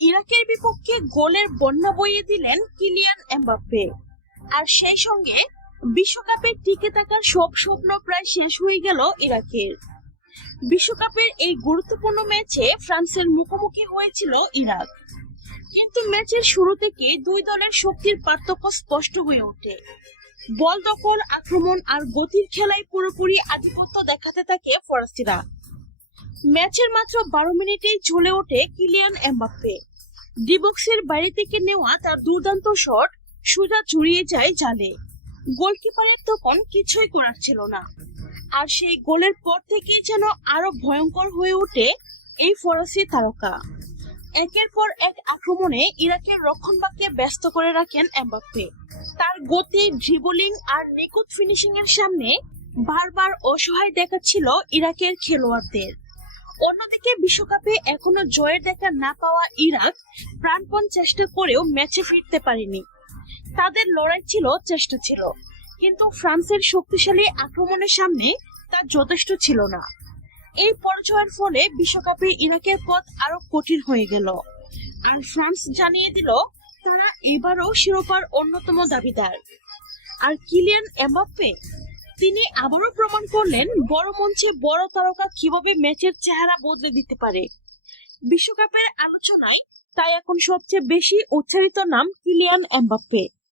ইরাকের বিপক্ষে গোলের বন্যা বইয়ে দিলেন কিলিয়ান এমবাপ্পে। আর সেই সঙ্গে বিশ্বকাপে টিকে থাকার সব স্বপ্ন প্রায় শেষ হয়ে গেল ইরাকের। বিশ্বকাপের এই গুরুত্বপূর্ণ ম্যাচে ফ্রান্সের মুখোমুখি হয়েছিল ইরাক, কিন্তু ম্যাচের শুরু থেকে দুই দলের শক্তির পার্থক্য স্পষ্ট হয়ে ওঠে। বল দখল, আক্রমণ আর গতির খেলায় পুরোপুরি আধিপত্য দেখাতে থাকে ফরাসিরা। ম্যাচের মাত্র 12 মিনিটেই চলে ওঠে কিলিয়ান এমবাপ্পে। ডি বক্সের বাইরে থেকে নেওয়া তার দুর্দান্ত শট সোজা জড়িয়ে যায় জালে। গোলকিপারের তখন কিছুই করার ছিল না। আর সেই গোলের পর থেকেই যেন আরো ভয়ঙ্কর হয়ে ওঠে এই ফরাসি তারকা। একের পর এক আক্রমণে ইরাকের রক্ষণভাগকে ব্যস্ত করে রাখেন এমবাপ্পে। তার গতি, ড্রিবলিং আর নিখুঁত ফিনিশিং এর সামনে বারবার অসহায় দেখাচ্ছিল ইরাকের খেলোয়াড়দের। অন্যদিকে বিশ্বকাপে এখনো জয়ের দেখা না পাওয়া ইরাক প্রাণপণ চেষ্টা করেও ম্যাচে ফিরতে পারেনি। তাদের লড়াই ছিল, চেষ্টা ছিল, কিন্তু ফ্রান্সের শক্তিশালী আক্রমণের সামনে তা যথেষ্ট ছিল না। এই পরাজয়ের ফলে বিশ্বকাপে ইরাকের পথ আরো কঠিন হয়ে গেল। আর ফ্রান্স জানিয়ে দিল তারা এবারও শিরোপার অন্যতম দাবিদার। আর কিলিয়ান এমবাপ্পে, তিনি আবারও প্রমাণ করলেন বড় মঞ্চে বড় তারকা কিভাবে ম্যাচের চেহারা বদলে দিতে পারে। বিশ্বকাপের আলোচনায় তাই এখন সবচেয়ে বেশি উচ্চারিত নাম কিলিয়ান এমবাপ্পে।